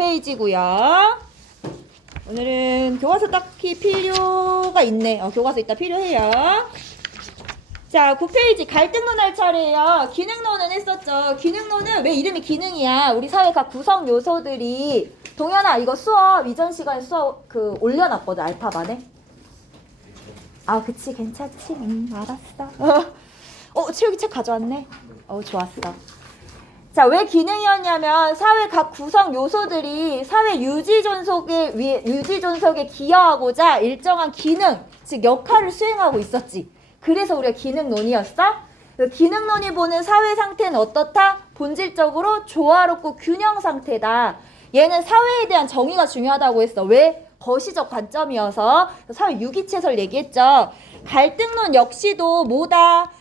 페이지고요. 오늘은 교과서 딱히 필요가 있네. 교과서 이따 필요해요. 자, 9페이지 갈등론 할 차례예요. 기능론은 했었죠. 기능론은 왜 이름이 기능이야? 우리 사회 각 구성 요소들이 동현아 이거 수업 이전 시간에 수업 올려놨거든 알파반에. 그치 괜찮지. 알았어. 채우기 책 가져왔네. 좋았어. 자, 왜 기능이었냐면 사회 각 구성 요소들이 사회 유지 존속에 기여하고자 일정한 기능, 즉 역할을 수행하고 있었지. 그래서 우리가 기능론이었어. 기능론이 보는 사회 상태는 어떻다? 본질적으로 조화롭고 균형 상태다. 얘는 사회에 대한 정의가 중요하다고 했어. 왜? 거시적 관점이어서. 사회 유기체설 얘기했죠. 갈등론 역시도 뭐다?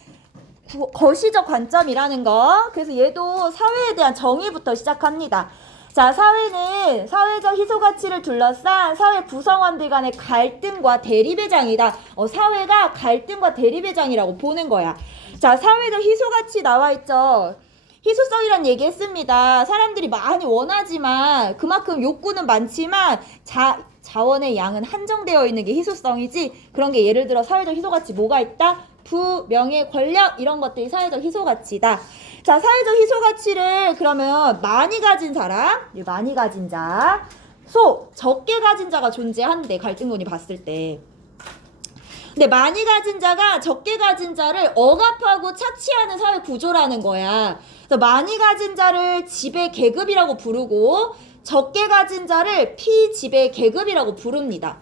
거시적 관점이라는 거. 그래서 얘도 사회에 대한 정의부터 시작합니다. 자, 사회는 사회적 희소가치를 둘러싼 사회 구성원들 간의 갈등과 대립의 장이다. 사회가 갈등과 대립의 장이라고 보는 거야. 자, 사회적 희소가치 나와 있죠. 희소성이란 얘기 했습니다. 사람들이 많이 원하지만 그만큼 욕구는 많지만 자원의 양은 한정되어 있는 게 희소성이지. 그런 게 예를 들어 사회적 희소가치 뭐가 있다? 부, 명예, 권력 이런 것들이 사회적 희소가치다. 자, 사회적 희소가치를 그러면 많이 가진 사람, 많이 가진 자, 적게 가진 자가 존재한대. 갈등론이 봤을 때. 근데 많이 가진 자가 적게 가진 자를 억압하고 착취하는 사회 구조라는 거야. 그래서 많이 가진 자를 지배 계급이라고 부르고 적게 가진 자를 피지배 계급이라고 부릅니다.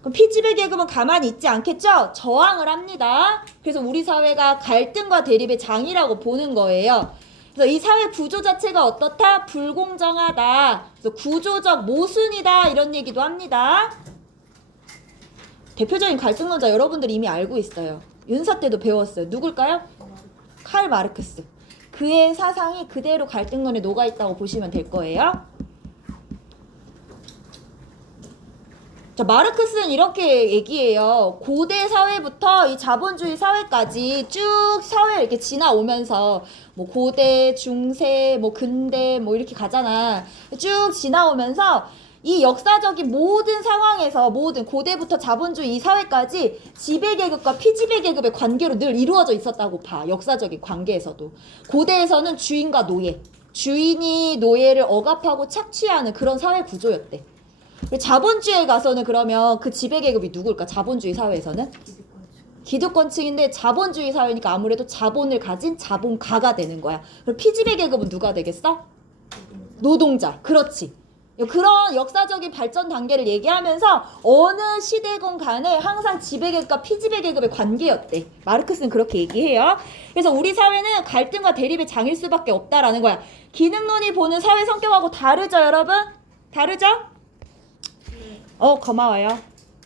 그럼 피지배 계급은 가만히 있지 않겠죠? 저항을 합니다. 그래서 우리 사회가 갈등과 대립의 장이라고 보는 거예요. 그래서 이 사회 구조 자체가 어떻다? 불공정하다. 그래서 구조적 모순이다. 이런 얘기도 합니다. 대표적인 갈등론자 여러분들이 이미 알고 있어요. 윤사 때도 배웠어요. 누굴까요? 칼 마르크스. 그의 사상이 그대로 갈등론에 녹아있다고 보시면 될 거예요. 자, 마르크스는 이렇게 얘기해요. 고대 사회부터 이 자본주의 사회까지 쭉 사회 이렇게 지나오면서 뭐 고대, 중세, 뭐 근대 뭐 이렇게 가잖아. 쭉 지나오면서 이 역사적인 모든 상황에서 모든 고대부터 자본주의 이 사회까지 지배계급과 피지배계급의 관계로 늘 이루어져 있었다고 봐. 역사적인 관계에서도. 고대에서는 주인과 노예, 주인이 노예를 억압하고 착취하는 그런 사회 구조였대. 자본주의에 가서는 그러면 그 지배계급이 누굴까? 자본주의 사회에서는? 기득권층인데 자본주의 사회니까 아무래도 자본을 가진 자본가가 되는 거야. 그럼 피지배계급은 누가 되겠어? 노동자. 그렇지. 그런 역사적인 발전 단계를 얘기하면서 어느 시대건 간에 항상 지배계급과 피지배계급의 관계였대. 마르크스는 그렇게 얘기해요. 그래서 우리 사회는 갈등과 대립의 장일 수밖에 없다라는 거야. 기능론이 보는 사회 성격하고 다르죠, 여러분? 다르죠? 고마워요.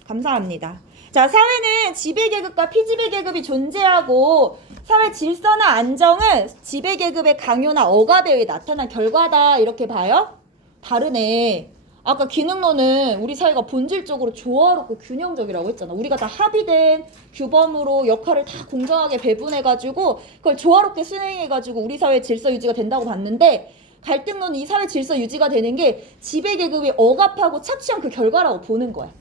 감사합니다. 자, 사회는 지배계급과 피지배계급이 존재하고 사회 질서나 안정은 지배계급의 강요나 억압에 의해 나타난 결과다. 이렇게 봐요? 다르네. 아까 기능론은 우리 사회가 본질적으로 조화롭고 균형적이라고 했잖아. 우리가 다 합의된 규범으로 역할을 다 공정하게 배분해가지고 그걸 조화롭게 수행해가지고 우리 사회 질서 유지가 된다고 봤는데 갈등론은 이 사회 질서 유지가 되는 게 지배계급이 억압하고 착취한 그 결과라고 보는 거야.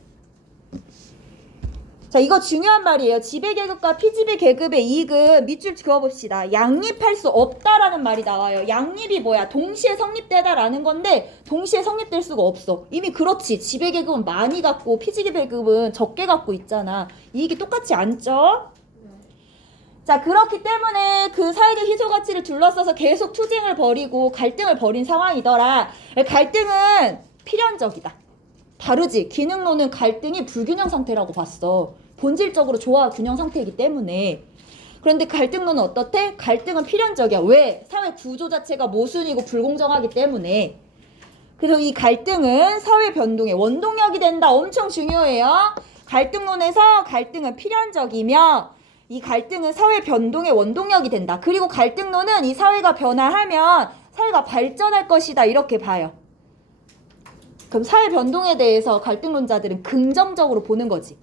자, 이거 중요한 말이에요. 지배계급과 피지배계급의 이익은 밑줄 그어봅시다. 양립할 수 없다라는 말이 나와요. 양립이 뭐야? 동시에 성립되다라는 건데 동시에 성립될 수가 없어. 이미 그렇지. 지배계급은 많이 갖고 피지배계급은 적게 갖고 있잖아. 이익이 똑같지 않죠? 자, 그렇기 때문에 그 사회적 희소가치를 둘러싸서 계속 투쟁을 벌이고 갈등을 벌인 상황이더라. 갈등은 필연적이다. 다르지. 기능론은 갈등이 불균형 상태라고 봤어. 본질적으로 조화 균형 상태이기 때문에. 그런데 갈등론은 어떻대? 갈등은 필연적이야. 왜? 사회 구조 자체가 모순이고 불공정하기 때문에. 그래서 이 갈등은 사회 변동의 원동력이 된다. 엄청 중요해요. 갈등론에서 갈등은 필연적이며 이 갈등은 사회 변동의 원동력이 된다. 그리고 갈등론은 이 사회가 변화하면 사회가 발전할 것이다. 이렇게 봐요. 그럼 사회 변동에 대해서 갈등론자들은 긍정적으로 보는 거지.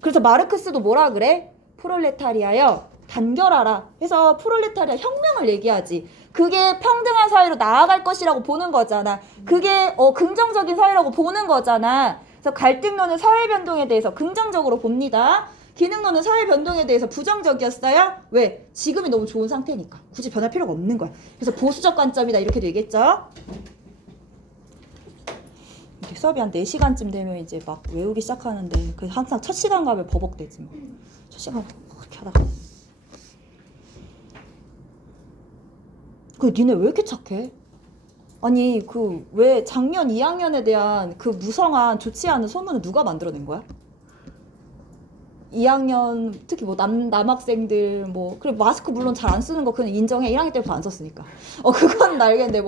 그래서 마르크스도 뭐라 그래? 프롤레타리아여 단결하라 해서 프롤레타리아 혁명을 얘기하지. 그게 평등한 사회로 나아갈 것이라고 보는 거잖아. 그게 긍정적인 사회라고 보는 거잖아. 그래서 갈등론은 사회 변동에 대해서 긍정적으로 봅니다. 기능론은 사회 변동에 대해서 부정적이었어요. 왜? 지금이 너무 좋은 상태니까. 굳이 변할 필요가 없는 거야. 그래서 보수적 관점이다 이렇게도 얘기했죠. 수업이 한 4시간쯤 되면 이제 막 외우기 시작하는데 그 항상 첫 시간 가면 버벅대지 뭐. 첫 시간 그렇게 하다가 그 니네 왜 이렇게 착해? 아니 그 왜 작년 2학년에 대한 그 무성한 좋지 않은 소문은 누가 만들어낸 거야? 2학년 특히 뭐 남학생들 뭐 그래 마스크 물론 잘 안 쓰는 거 그냥 인정해. 1학년 때부터 안 썼으니까. 그건 알겠는데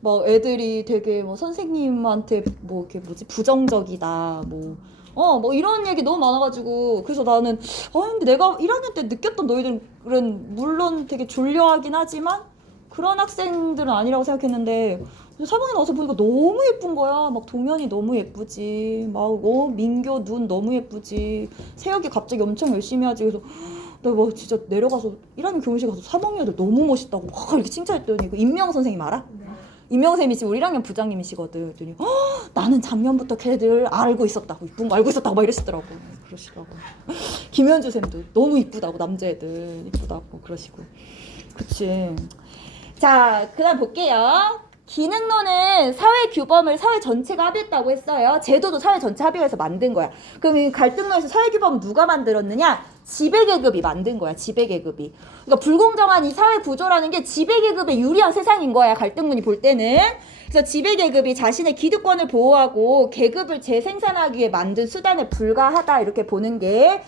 뭐 애들이 되게 뭐 선생님한테 뭐 이렇게 부정적이다 뭐 이런 얘기 너무 많아가지고 그래서 나는 근데 내가 1학년 때 느꼈던 너희들은 물론 되게 졸려하긴 하지만 그런 학생들은 아니라고 생각했는데 3학년 나와서 보니까 너무 예쁜 거야. 막 동현이 너무 예쁘지. 막 민교 눈 너무 예쁘지. 세혁이 갑자기 엄청 열심히 하지. 그래서 나 뭐 진짜 내려가서 1학년 교무실 가서 3학년들 너무 멋있다고 막 이렇게 칭찬했더니 그 임명 선생님 알아? 네. 임명쌤이 지금 우리 1학년 부장님이시거든. 그랬더니 나는 작년부터 걔들 알고 있었다고 이쁜 거 알고 있었다고 막 이러시더라고. 그러시더라고. 김현주 쌤도 너무 이쁘다고 남자애들 이쁘다고 그러시고. 그치. 자, 그 다음 볼게요. 기능론은 사회 규범을 사회 전체가 합의했다고 했어요. 제도도 사회 전체 합의해서 만든 거야. 그럼 이 갈등론에서 사회 규범은 누가 만들었느냐? 지배계급이 만든 거야. 지배계급이. 그러니까 불공정한 이 사회 구조라는 게 지배계급에 유리한 세상인 거야. 갈등론이 볼 때는. 그래서 지배계급이 자신의 기득권을 보호하고 계급을 재생산하기 위해 만든 수단에 불과하다 이렇게 보는 게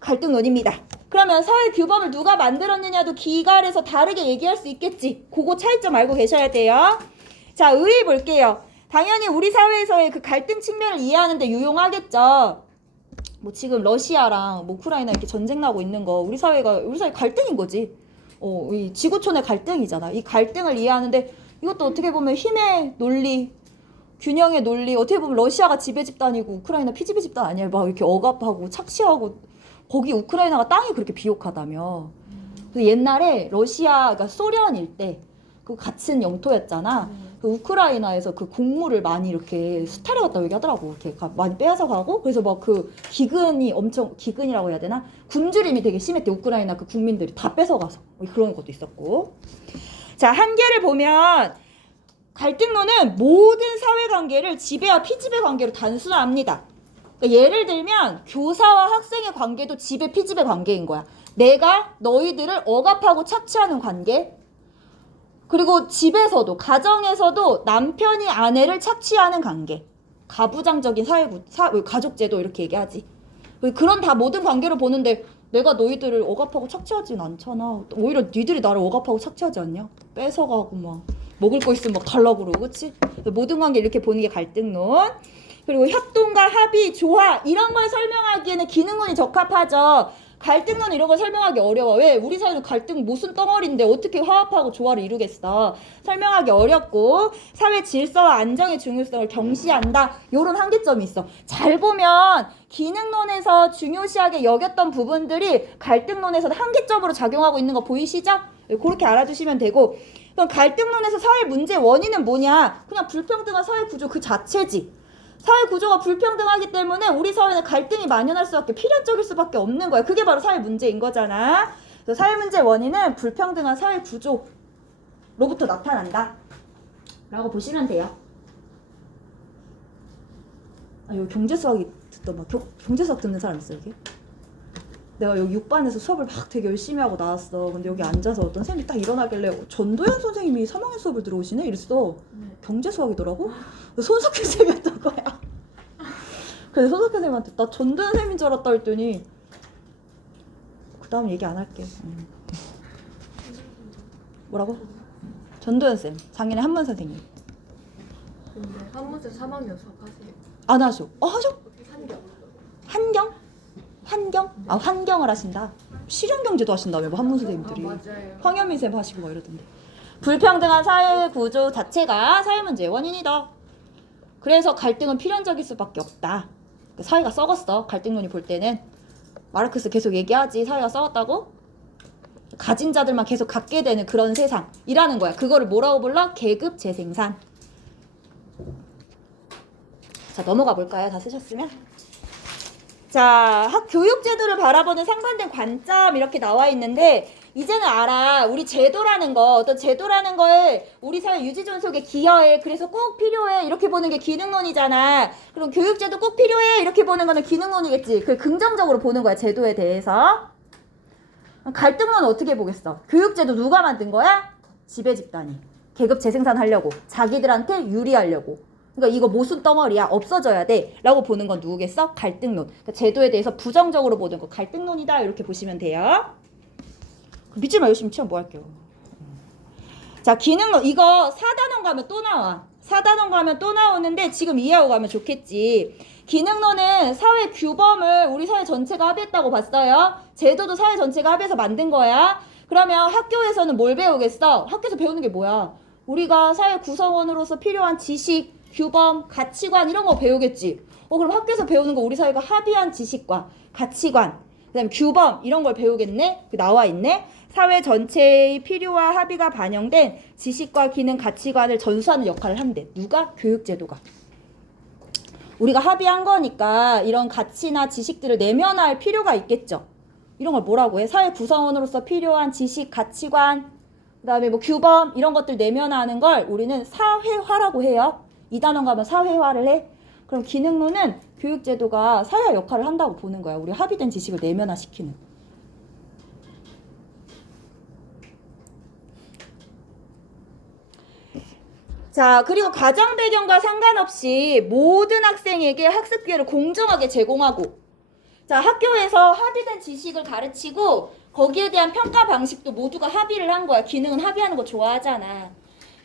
갈등론입니다. 그러면 사회 규범을 누가 만들었느냐도 기갈에서 다르게 얘기할 수 있겠지. 그거 차이점 알고 계셔야 돼요. 자, 의의 볼게요. 당연히 우리 사회에서의 그 갈등 측면을 이해하는데 유용하겠죠. 뭐 지금 러시아랑 뭐 우크라이나 이렇게 전쟁 나고 있는 거 우리 사회 갈등인 거지. 이 지구촌의 갈등이잖아. 이 갈등을 이해하는데 이것도 어떻게 보면 힘의 논리, 균형의 논리. 어떻게 보면 러시아가 지배 집단이고 우크라이나 피지배 집단 아니야. 막 이렇게 억압하고 착취하고 거기 우크라이나가 땅이 그렇게 비옥하다며. 그래서 옛날에 러시아, 그러니까 소련일 때 그 같은 영토였잖아. 그 우크라이나에서 그 곡물을 많이 이렇게 수탈해 갔다고 얘기하더라고. 이렇게 많이 빼앗아 가고. 그래서 막 그 기근이라고 해야 되나? 굶주림이 되게 심했대. 우크라이나 그 국민들이 다 뺏어 가서. 그런 것도 있었고. 자, 한계를 보면 갈등론은 모든 사회관계를 지배와 피지배 관계로 단순화합니다. 그러니까 예를 들면 교사와 학생의 관계도 지배 피지배 관계인 거야. 내가 너희들을 억압하고 착취하는 관계. 그리고 집에서도 가정에서도 남편이 아내를 착취하는 관계. 가부장적인 가족제도 이렇게 얘기하지. 그런 다 모든 관계로 보는데 내가 너희들을 억압하고 착취하진 않잖아. 오히려 니들이 나를 억압하고 착취하지 않냐? 뺏어가고 막 먹을 거 있으면 막 달라고 그러고 그치? 모든 관계 이렇게 보는 게 갈등론. 그리고 협동과 합의, 조화 이런 걸 설명하기에는 기능론이 적합하죠. 갈등론 이런 걸 설명하기 어려워. 왜? 우리 사회는 갈등 무슨 덩어리인데 어떻게 화합하고 조화를 이루겠어. 설명하기 어렵고 사회 질서와 안정의 중요성을 경시한다. 이런 한계점이 있어. 잘 보면 기능론에서 중요시하게 여겼던 부분들이 갈등론에서는 한계점으로 작용하고 있는 거 보이시죠? 그렇게 알아두시면 되고 그럼 갈등론에서 사회 문제의 원인은 뭐냐? 그냥 불평등한 사회 구조 그 자체지. 사회 구조가 불평등하기 때문에 우리 사회는 갈등이 만연할 수밖에 필연적일 수밖에 없는 거야. 그게 바로 사회 문제인 거잖아. 그래서 사회 문제의 원인은 불평등한 사회 구조로부터 나타난다. 라고 보시면 돼요. 여기 경제 수학이 듣더만 경제 수학 듣는 사람 있어 여기? 내가 여기 6반에서 수업을 막 되게 열심히 하고 나왔어. 근데 여기 앉아서 어떤 선생님이 딱 일어나길래 전도연 선생님이 3학년 수업을 들어오시네? 이랬어. 경제 수학이더라고? 손석희 쌤이었던 거야. 그래서 손석희 쌤한테 나 전도연 쌤인 줄 알았다 했더니 그 다음 얘기 안 할게. 뭐라고? 전도연 쌤. 작년에 한문 선생님. 근데 한문쌤 3학년 수업하세요? 안 하셔. 하셔? 한경? 환경? 환경을 하신다. 실용경제도 하신다며 뭐 한문 선생님들이. 맞아요. 황현미 쌤 하시고 막 이러던데. 불평등한 사회 구조 자체가 사회 문제의 원인이다. 그래서 갈등은 필연적일 수밖에 없다. 사회가 썩었어. 갈등론이 볼 때는. 마르크스 계속 얘기하지. 사회가 썩었다고. 가진 자들만 계속 갖게 되는 그런 세상이라는 거야. 그거를 뭐라고 불러? 계급 재생산. 자, 넘어가 볼까요? 다 쓰셨으면? 자, 교육 제도를 바라보는 상반된 관점 이렇게 나와 있는데 이제는 알아. 우리 제도라는 거, 어떤 제도라는 거에 우리 사회 유지 존속에 기여해. 그래서 꼭 필요해. 이렇게 보는 게 기능론이잖아. 그럼 교육 제도 꼭 필요해. 이렇게 보는 거는 기능론이겠지. 그 긍정적으로 보는 거야, 제도에 대해서. 갈등론은 어떻게 보겠어? 교육 제도 누가 만든 거야? 지배 집단이. 계급 재생산 하려고. 자기들한테 유리하려고. 그러니까 이거 모순 덩어리야. 없어져야 돼. 라고 보는 건 누구겠어? 갈등론. 그러니까 제도에 대해서 부정적으로 보는 거 갈등론이다. 이렇게 보시면 돼요. 믿지 마. 열심히 치면 뭐 할게요. 자, 기능론. 이거 4단원 가면 또 나와. 4단원 가면 또 나오는데 지금 이해하고 가면 좋겠지. 기능론은 사회 규범을 우리 사회 전체가 합의했다고 봤어요. 제도도 사회 전체가 합의해서 만든 거야. 그러면 학교에서는 뭘 배우겠어? 학교에서 배우는 게 뭐야? 우리가 사회 구성원으로서 필요한 지식, 규범, 가치관 이런 거 배우겠지. 그럼 학교에서 배우는 거 우리 사회가 합의한 지식과 가치관, 그다음에 규범 이런 걸 배우겠네? 나와 있네. 사회 전체의 필요와 합의가 반영된 지식과 기능, 가치관을 전수하는 역할을 하면 돼. 누가? 교육제도가. 우리가 합의한 거니까 이런 가치나 지식들을 내면할 필요가 있겠죠. 이런 걸 뭐라고 해? 사회 구성원으로서 필요한 지식, 가치관, 그다음에 뭐 규범 이런 것들 내면하는 걸 우리는 사회화라고 해요. 2단원 가면 사회화를 해. 그럼 기능론은 교육제도가 사회화 역할을 한다고 보는 거야. 우리 합의된 지식을 내면화시키는. 자, 그리고 가정 배경과 상관없이 모든 학생에게 학습 기회를 공정하게 제공하고, 자, 학교에서 합의된 지식을 가르치고 거기에 대한 평가 방식도 모두가 합의를 한 거야. 기능은 합의하는 거 좋아하잖아.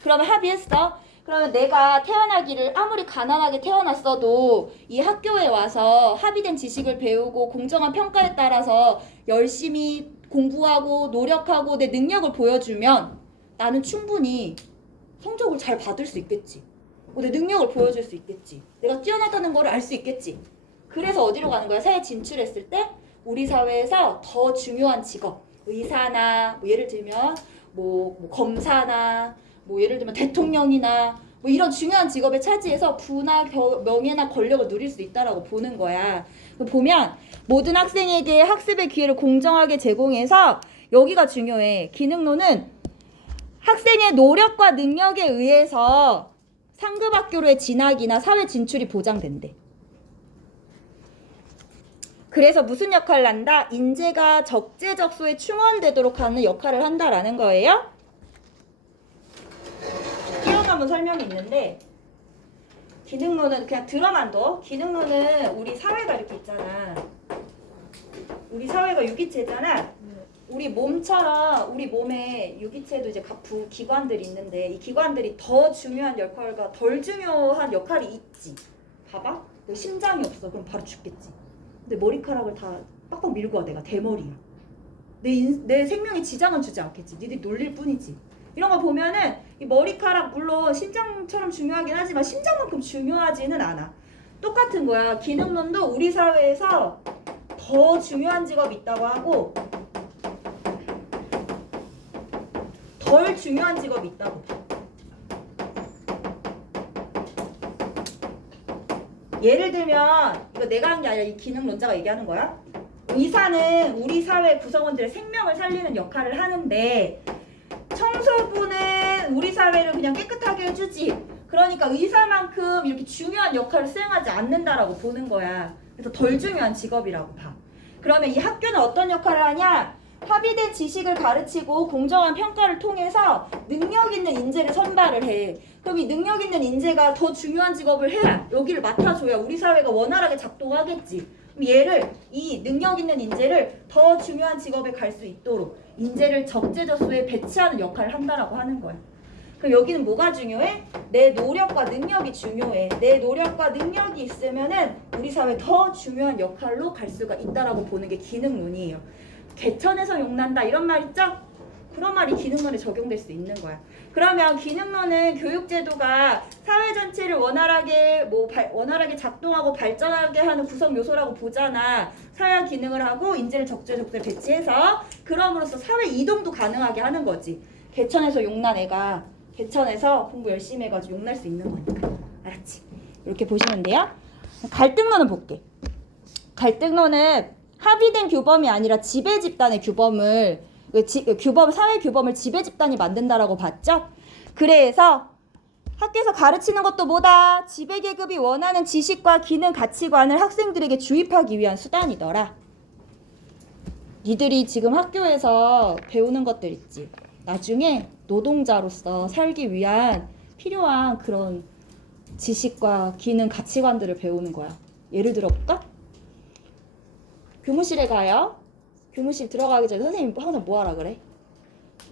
그러면 합의했어. 그러면 내가 태어나기를 아무리 가난하게 태어났어도 이 학교에 와서 합의된 지식을 배우고 공정한 평가에 따라서 열심히 공부하고 노력하고 내 능력을 보여주면 나는 충분히 성적을 잘 받을 수 있겠지. 내 능력을 보여줄 수 있겠지. 내가 뛰어나다는 걸 알 수 있겠지. 그래서 어디로 가는 거야? 사회에 진출했을 때 우리 사회에서 더 중요한 직업, 의사나 뭐 예를 들면 뭐 검사나 뭐 예를 들면 대통령이나 뭐 이런 중요한 직업에 차지해서 부나 명예나 권력을 누릴 수 있다라고 보는 거야. 보면 모든 학생에게 학습의 기회를 공정하게 제공해서 여기가 중요해. 기능론은 학생의 노력과 능력에 의해서 상급 학교로의 진학이나 사회 진출이 보장된대. 그래서 무슨 역할을 한다? 인재가 적재적소에 충원되도록 하는 역할을 한다라는 거예요. 뛰어넘은 설명이 있는데 기능론은 그냥 들어만 둬. 기능론은 우리 사회가 이렇게 있잖아. 우리 사회가 유기체잖아. 우리 몸처럼 우리 몸에 유기체도 이제 각 기관들이 있는데 이 기관들이 더 중요한 역할과 덜 중요한 역할이 있지. 봐봐. 너 심장이 없어. 그럼 바로 죽겠지. 근데 머리카락을 다 빡빡 밀고 와. 내가 대머리야. 내 생명에 지장은 주지 않겠지. 니들이 놀릴 뿐이지. 이런 거 보면은 이 머리카락 물론 심장처럼 중요하긴 하지만 심장만큼 중요하지는 않아. 똑같은 거야. 기능론도 우리 사회에서 더 중요한 직업이 있다고 하고 덜 중요한 직업이 있다고. 예를 들면 이거 내가 한 게 아니라 이 기능론자가 얘기하는 거야. 의사는 우리 사회 구성원들의 생명을 살리는 역할을 하는데 청소부는 우리 사회를 그냥 깨끗하게 해주지. 그러니까 의사만큼 이렇게 중요한 역할을 수행하지 않는다라고 보는 거야. 그래서 덜 중요한 직업이라고 봐. 그러면 이 학교는 어떤 역할을 하냐? 합의된 지식을 가르치고 공정한 평가를 통해서 능력 있는 인재를 선발을 해. 그럼 이 능력 있는 인재가 더 중요한 직업을 해야 여기를 맡아줘야 우리 사회가 원활하게 작동하겠지. 그럼 얘를 이 능력 있는 인재를 더 중요한 직업에 갈 수 있도록 인재를 적재적소에 배치하는 역할을 한다라고 하는 거야. 그럼 여기는 뭐가 중요해? 내 노력과 능력이 중요해. 내 노력과 능력이 있으면은 우리 사회 더 중요한 역할로 갈 수가 있다라고 보는 게 기능론이에요. 개천에서 용난다 이런 말 있죠? 그런 말이 기능론에 적용될 수 있는 거야. 그러면 기능론은 교육제도가 사회 전체를 원활하게 원활하게 작동하고 발전하게 하는 구성 요소라고 보잖아. 사회화 기능을 하고 인재를 적절히 배치해서 그럼으로써 사회 이동도 가능하게 하는 거지. 개천에서 용난 애가 개천에서 공부 열심히 해가지고 용날 수 있는 거니까. 알았지? 이렇게 보시면 돼요. 갈등론은 볼게. 갈등론은 합의된 규범이 아니라 지배 집단의 규범을 사회 규범을 지배 집단이 만든다라고 봤죠? 그래서 학교에서 가르치는 것도 뭐다? 지배 계급이 원하는 지식과 기능, 가치관을 학생들에게 주입하기 위한 수단이더라. 니들이 지금 학교에서 배우는 것들 있지. 나중에 노동자로서 살기 위한 필요한 그런 지식과 기능, 가치관들을 배우는 거야. 예를 들어볼까? 교무실에 가요. 교무실 들어가기 전에 선생님 항상 뭐 하라 그래?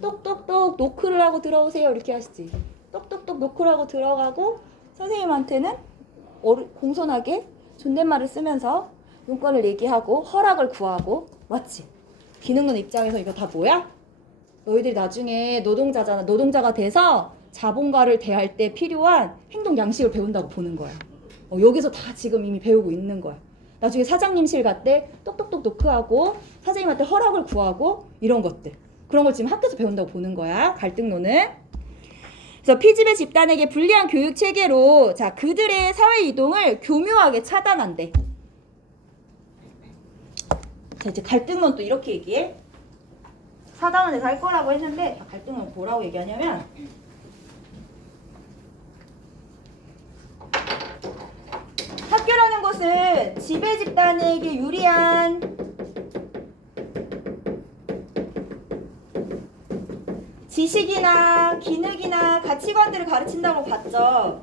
똑똑똑 노크를 하고 들어오세요 이렇게 하시지. 똑똑똑 노크를 하고 들어가고 선생님한테는 공손하게 존댓말을 쓰면서 용건을 얘기하고 허락을 구하고 맞지? 기능론 입장에서 이거 다 뭐야? 너희들이 나중에 노동자잖아. 노동자가 돼서 자본가를 대할 때 필요한 행동 양식을 배운다고 보는 거야. 여기서 다 지금 이미 배우고 있는 거야. 나중에 사장님실 갈 때 똑똑똑 노크하고 사장님한테 허락을 구하고 이런 것들. 그런 걸 지금 학교에서 배운다고 보는 거야. 갈등론은. 그래서 피지배 집단에게 불리한 교육 체계로 자 그들의 사회 이동을 교묘하게 차단한대. 자 이제 갈등론 또 이렇게 얘기해. 4단원에서 할 거라고 했는데 갈등론 뭐라고 얘기하냐면 학교라는 곳은 지배 집단에게 유리한 지식이나 기능이나 가치관들을 가르친다고 봤죠.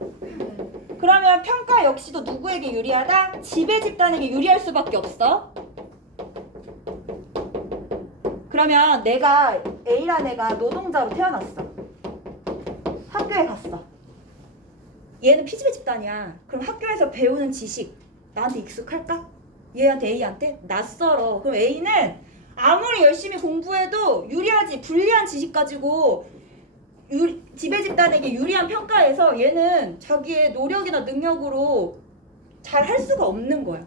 그러면 평가 역시도 누구에게 유리하다? 지배 집단에게 유리할 수밖에 없어. 그러면 내가 A라는 애가 노동자로 태어났어. 학교에 갔어. 얘는 피지배 집단이야. 그럼 학교에서 배우는 지식 나한테 익숙할까? 얘한테 A한테? 낯설어. 그럼 A는 아무리 열심히 공부해도 유리하지 불리한 지식 가지고 지배 집단에게 유리한 평가에서 얘는 자기의 노력이나 능력으로 잘 할 수가 없는 거야.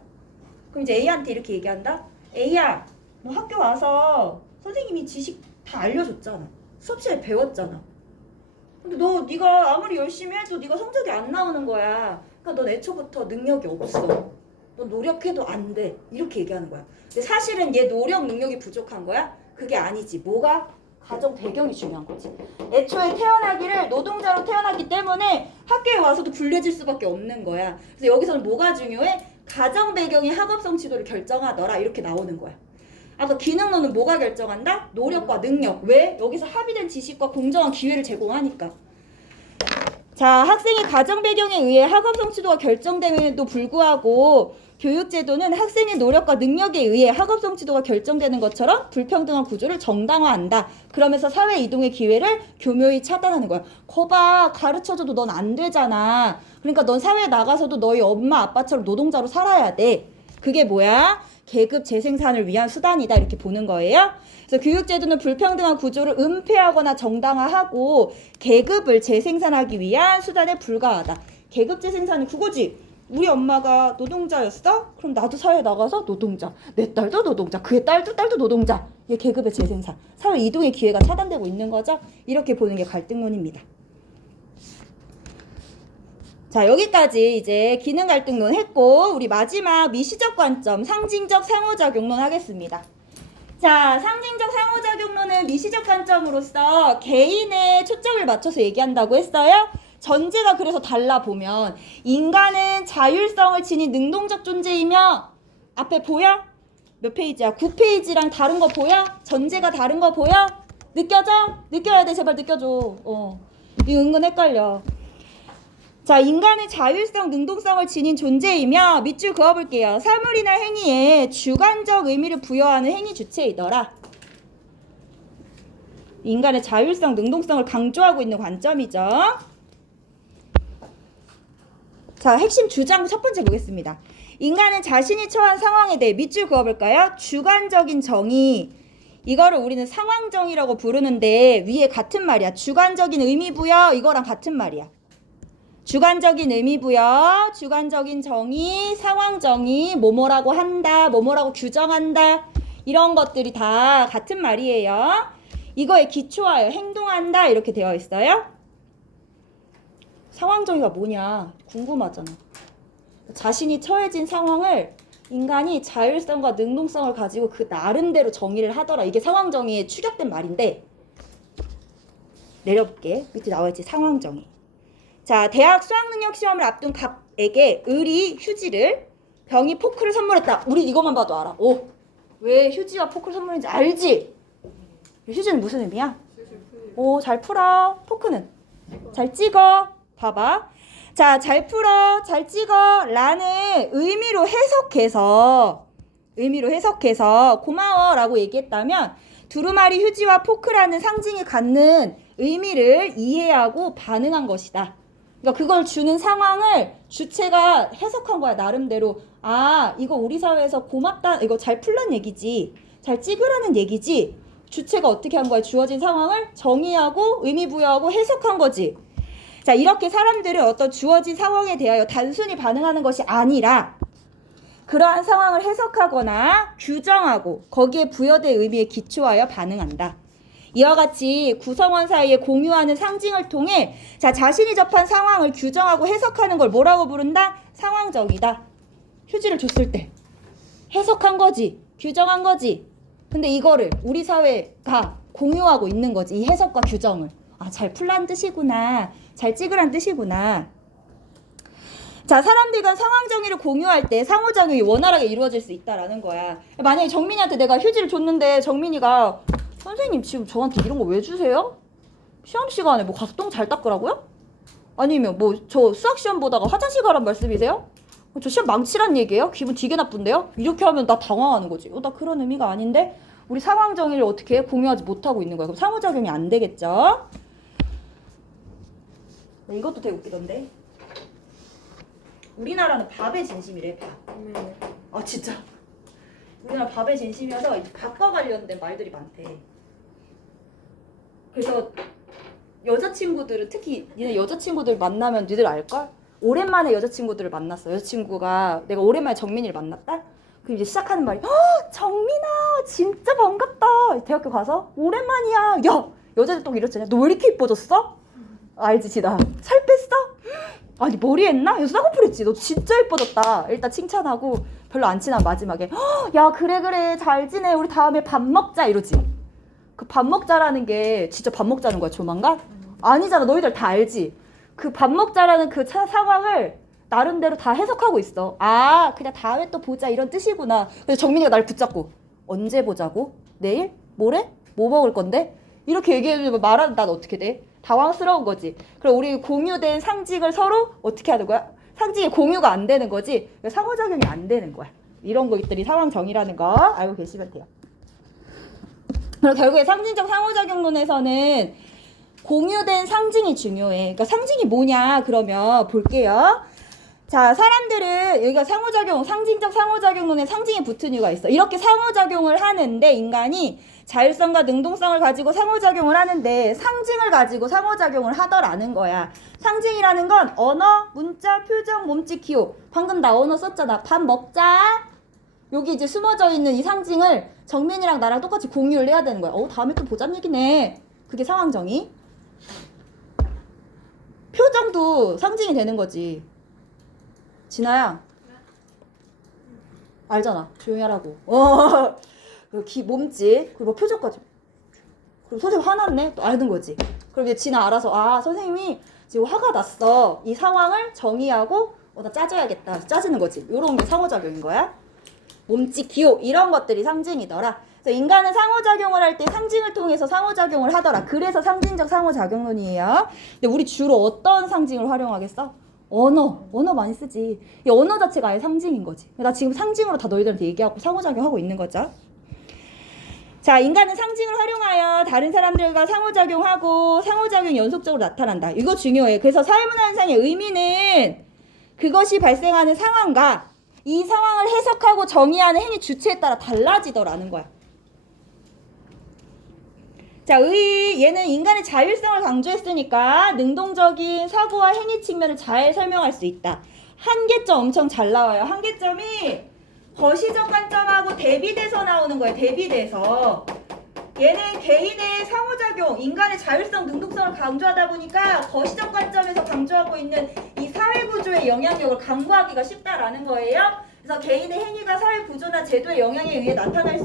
그럼 이제 A한테 이렇게 얘기한다. A야, 너 학교 와서 선생님이 지식 다 알려줬잖아. 수업 시간에 배웠잖아. 근데 네가 아무리 열심히 해도 네가 성적이 안 나오는 거야. 그러니까 넌 애초부터 능력이 없어. 넌 노력해도 안 돼. 이렇게 얘기하는 거야. 근데 사실은 얘 노력 능력이 부족한 거야? 그게 아니지. 뭐가? 가정 배경이 중요한 거지. 애초에 태어나기를 노동자로 태어났기 때문에 학교에 와서도 불리해질 수밖에 없는 거야. 그래서 여기서는 뭐가 중요해? 가정 배경이 학업 성취도를 결정하더라. 이렇게 나오는 거야. 아까 기능론은 뭐가 결정한다? 노력과 능력. 왜? 여기서 합의된 지식과 공정한 기회를 제공하니까. 자, 학생의 가정 배경에 의해 학업 성취도가 결정됨에도 불구하고 교육제도는 학생의 노력과 능력에 의해 학업 성취도가 결정되는 것처럼 불평등한 구조를 정당화한다. 그러면서 사회 이동의 기회를 교묘히 차단하는 거야. 거봐, 가르쳐줘도 넌 안 되잖아. 그러니까 넌 사회에 나가서도 너희 엄마 아빠처럼 노동자로 살아야 돼. 그게 뭐야? 계급 재생산을 위한 수단이다. 이렇게 보는 거예요. 그래서 교육제도는 불평등한 구조를 은폐하거나 정당화하고 계급을 재생산하기 위한 수단에 불과하다. 계급 재생산이 그거지. 우리 엄마가 노동자였어? 그럼 나도 사회에 나가서 노동자. 내 딸도 노동자. 그의 딸도 노동자. 이게 계급의 재생산. 사회 이동의 기회가 차단되고 있는 거죠. 이렇게 보는 게 갈등론입니다. 자, 여기까지 이제 기능 갈등론 했고 우리 마지막 미시적 관점 상징적 상호작용론 하겠습니다. 자, 상징적 상호작용론은 미시적 관점으로서 개인의 초점을 맞춰서 얘기한다고 했어요. 전제가 그래서 달라보면 인간은 자율성을 지닌 능동적 존재이며 앞에 보여? 몇 페이지야? 9페이지랑 다른 거 보여? 전제가 다른 거 보여? 느껴져? 느껴야 돼. 제발 느껴줘. 이거 은근 헷갈려. 자, 인간은 자율성, 능동성을 지닌 존재이며 밑줄 그어볼게요. 사물이나 행위에 주관적 의미를 부여하는 행위 주체이더라. 인간의 자율성, 능동성을 강조하고 있는 관점이죠. 자, 핵심 주장 첫 번째 보겠습니다. 인간은 자신이 처한 상황에 대해 밑줄 그어볼까요? 주관적인 정의. 이거를 우리는 상황정의라고 부르는데 위에 같은 말이야. 주관적인 의미부여 이거랑 같은 말이야. 주관적인 의미부여, 주관적인 정의, 상황정의, 뭐뭐라고 한다, 뭐뭐라고 규정한다 이런 것들이 다 같은 말이에요. 이거에 기초하여 행동한다 이렇게 되어 있어요. 상황정의가 뭐냐 궁금하잖아. 자신이 처해진 상황을 인간이 자율성과 능동성을 가지고 그 나름대로 정의를 하더라. 이게 상황정의에 축약된 말인데 내려볼게. 밑에 나와있지 상황정의. 자, 대학 수학능력 시험을 앞둔 갑에게 을이 휴지를 병이 포크를 선물했다. 우리 이것만 봐도 알아. 오, 왜 휴지와 포크를 선물했는지 알지? 휴지는 무슨 의미야? 오, 잘 풀어. 포크는 잘 찍어. 봐봐. 자, 잘 풀어, 잘 찍어 라는 의미로 해석해서 고마워라고 얘기했다면 두루마리 휴지와 포크라는 상징이 갖는 의미를 이해하고 반응한 것이다. 그러니까 그걸 주는 상황을 주체가 해석한 거야, 나름대로. 아, 이거 우리 사회에서 고맙다, 이거 잘 풀란 얘기지, 잘 찍으라는 얘기지. 주체가 어떻게 한 거야? 주어진 상황을 정의하고 의미 부여하고 해석한 거지. 자, 이렇게 사람들은 어떤 주어진 상황에 대하여 단순히 반응하는 것이 아니라 그러한 상황을 해석하거나 규정하고 거기에 부여된 의미에 기초하여 반응한다. 이와 같이 구성원 사이에 공유하는 상징을 통해 자, 자신이 접한 상황을 규정하고 해석하는 걸 뭐라고 부른다? 상황정의다. 휴지를 줬을 때 해석한 거지, 규정한 거지. 근데 이거를 우리 사회가 공유하고 있는 거지, 이 해석과 규정을. 아, 잘 풀란 뜻이구나, 잘 찍으란 뜻이구나. 자, 사람들과 상황정의를 공유할 때 상호작용이 원활하게 이루어질 수 있다라는 거야. 만약에 정민이한테 내가 휴지를 줬는데 정민이가 선생님 지금 저한테 이런 거 왜 주세요? 시험 시간에 뭐 각동 잘 닦으라고요? 아니면 뭐 저 수학 시험 보다가 화장실 가란 말씀이세요? 저 시험 망치란 얘기예요? 기분 되게 나쁜데요? 이렇게 하면 나 당황하는 거지. 나 그런 의미가 아닌데? 우리 상황정의를 어떻게 공유하지 못하고 있는 거야. 그럼 상호작용이 안 되겠죠? 이것도 되게 웃기던데. 우리나라는 밥의 진심이래. 밥. 네. 아, 진짜. 우리나라 밥의 진심이어서 밥과 관련된 말들이 많대. 그래서 여자친구들은 특히 니네 여자친구들 만나면 니들 알걸? 오랜만에 여자친구들을 만났어. 여자친구가 내가 오랜만에 정민이를 만났다? 그럼 이제 시작하는 말이 정민아 진짜 반갑다. 대학교 가서 오랜만이야. 야, 여자들 또 이렇잖아. 너 왜 이렇게 이뻐졌어? 알지, 지나. 살 뺐어? 아니, 머리 했나? 여기서 쌍꺼풀 했지. 너 진짜 예뻐졌다. 일단 칭찬하고 별로 안 친한 마지막에 야, 그래 잘 지내. 우리 다음에 밥 먹자 이러지. 그 밥 먹자라는 게 진짜 밥 먹자는 거야, 조만간? 아니잖아. 너희들 다 알지. 그 밥 먹자라는 그 상황을 나름대로 다 해석하고 있어. 아, 그냥 다음에 또 보자 이런 뜻이구나. 그래서 정민이가 날 붙잡고 언제 보자고? 내일? 모레? 뭐 먹을 건데? 이렇게 얘기해주면 말하는 난 어떻게 돼? 당황스러운 거지. 그럼 우리 공유된 상징을 서로 어떻게 하는 거야? 상징이 공유가 안 되는 거지. 상호작용이 안 되는 거야. 이런 것들이 상황정의라는 거 알고 계시면 돼요. 그럼 결국에 상징적 상호작용론에서는 공유된 상징이 중요해. 그러니까 상징이 뭐냐 그러면 볼게요. 자, 사람들은 여기가 상호작용, 상징적 상호작용론에 상징이 붙은 이유가 있어. 이렇게 상호작용을 하는데 인간이 자율성과 능동성을 가지고 상호작용을 하는데 상징을 가지고 상호작용을 하더라는 거야. 상징이라는 건 언어, 문자, 표정, 몸짓, 기호. 방금 나 언어 썼잖아. 밥 먹자. 여기 이제 숨어져 있는 이 상징을 정민이랑 나랑 똑같이 공유를 해야 되는 거야. 다음에 또 보자는 얘기네. 그게 상황정의. 표정도 상징이 되는 거지. 진아야. 알잖아. 조용히 하라고. 몸짓, 그리고 표정까지. 그리고 선생님 화났네? 또 아는 거지. 그럼 이제 진아 알아서, 아, 선생님이 지금 화가 났어. 이 상황을 정의하고, 나 짜줘야겠다. 짜주는 거지. 요런 게 상호작용인 거야. 몸짓, 기호, 이런 것들이 상징이더라. 그래서 인간은 상호작용을 할 때 상징을 통해서 상호작용을 하더라. 그래서 상징적 상호작용론이에요. 근데 우리 주로 어떤 상징을 활용하겠어? 언어 많이 쓰지. 이 언어 자체가 아예 상징인 거지. 나 지금 상징으로 다 너희들한테 얘기하고 상호작용하고 있는 거죠. 자, 인간은 상징을 활용하여 다른 사람들과 상호작용하고 상호작용이 연속적으로 나타난다. 이거 중요해. 그래서 사회문화 현상의 의미는 그것이 발생하는 상황과 이 상황을 해석하고 정의하는 행위 주체에 따라 달라지더라는 거야. 자, 얘는 인간의 자율성을 강조했으니까 능동적인 사고와 행위 측면을 잘 설명할 수 있다. 한계점 엄청 잘 나와요. 한계점이 거시적 관점하고 대비돼서 나오는 거예요. 대비돼서. 얘는 개인의 상호작용, 인간의 자율성, 능동성을 강조하다 보니까 거시적 관점에서 강조하고 있는 이 사회구조의 영향력을 간과하기가 쉽다라는 거예요. 그래서 개인의 행위가 사회구조나 제도의 영향에 의해 나타날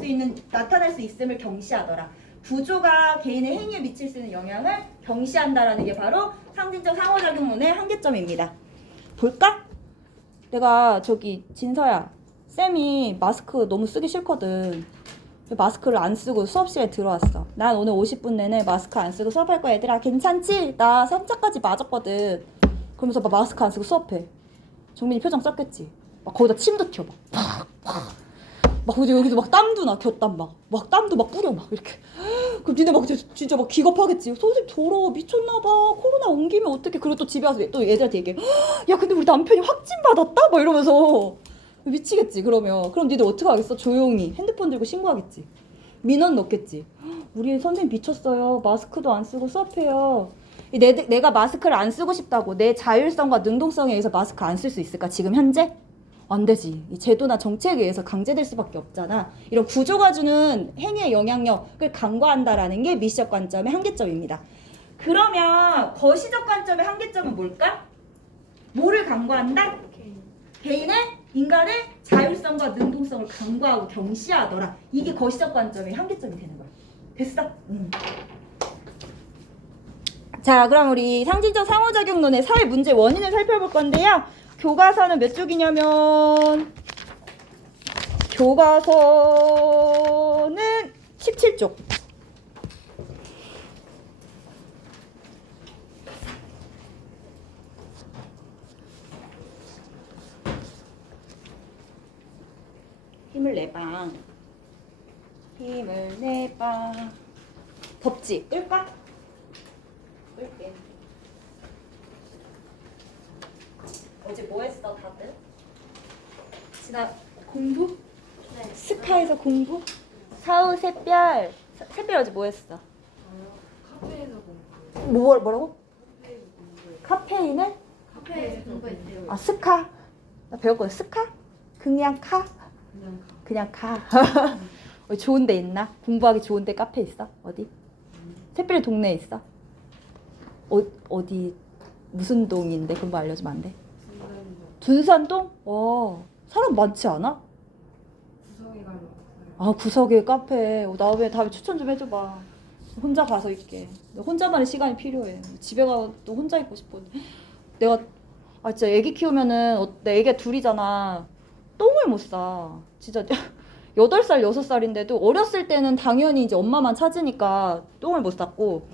수 있음을 경시하더라. 구조가 개인의 행위에 미칠 수 있는 영향을 경시한다라는 게 바로 상징적 상호작용론의 한계점입니다. 볼까? 내가 저기 진서야, 쌤이 마스크 너무 쓰기 싫거든. 마스크를 안 쓰고 수업실에 들어왔어. 난 오늘 50분 내내 마스크 안 쓰고 수업할 거야. 얘들아 괜찮지? 나 3차까지 맞았거든. 그러면서 막 마스크 안 쓰고 수업해. 정민이 표정 썼겠지? 막 거기다 침도 튀어 막 여기서 막 땀도 나. 곁땀 막 땀도 막 뿌려 막 이렇게. 그럼 니네 막 진짜 막 기겁하겠지. 선생님 더러워 미쳤나봐. 코로나 옮기면 어떡해. 그리고 또 집에 와서 또 애들한테 얘기해. 야 근데 우리 남편이 확진 받았다? 막 이러면서 미치겠지. 그럼 니들 어떻게 하겠어? 조용히 핸드폰 들고 신고하겠지. 민원 넣겠지. 우리 선생님 미쳤어요. 마스크도 안 쓰고 수업해요. 내가 마스크를 안 쓰고 싶다고 내 자율성과 능동성에 의해서 마스크 안 쓸 수 있을까? 지금 현재? 안 되지. 이 제도나 정책에 의해서 강제될 수밖에 없잖아. 이런 구조가 주는 행위의 영향력을 간과한다라는 게 미시적 관점의 한계점입니다. 그러면 거시적 관점의 한계점은 뭘까? 뭐를 간과한다? 개인의 인간의 자율성과 능동성을 간과하고 경시하더라. 이게 거시적 관점의 한계점이 되는 거야. 됐어? 자, 그럼 우리 상징적 상호작용론의 사회 문제 원인을 살펴볼 건데요. 교과서는 몇 쪽이냐면 교과서는 17쪽. 힘을 내봐. 힘을 내봐. 덥지? 끌까? 끌게. 어제 뭐 했어 다들? 지난 공부? 네. 스카에서 공부? 사후 샛별. 샛별 어제 뭐 했어? 카페에서 공부. 뭐라고? 카페에서 공부. 카페인을? 카페에서 공부했대요. 아 스카. 나 배웠거든. 스카? 그냥 카? 그냥 가. 좋은 데 있나? 공부하기 좋은 데 카페 있어? 어디? 샛별 동네에 있어? 어디 무슨 동인데? 그런 거 알려주면 안 돼? 둔산동? 와 사람 많지 않아? 구성이 가면 아 구석에 카페. 다음에 추천 좀 해줘봐. 혼자 가서 있게. 혼자만의 시간이 필요해. 집에 가도 혼자 있고 싶어. 내가 진짜 애기 키우면은 내 애기가 둘이잖아. 똥을 못 싸. 진짜 8살, 6살인데도 어렸을 때는 당연히 이제 엄마만 찾으니까 똥을 못 쌌고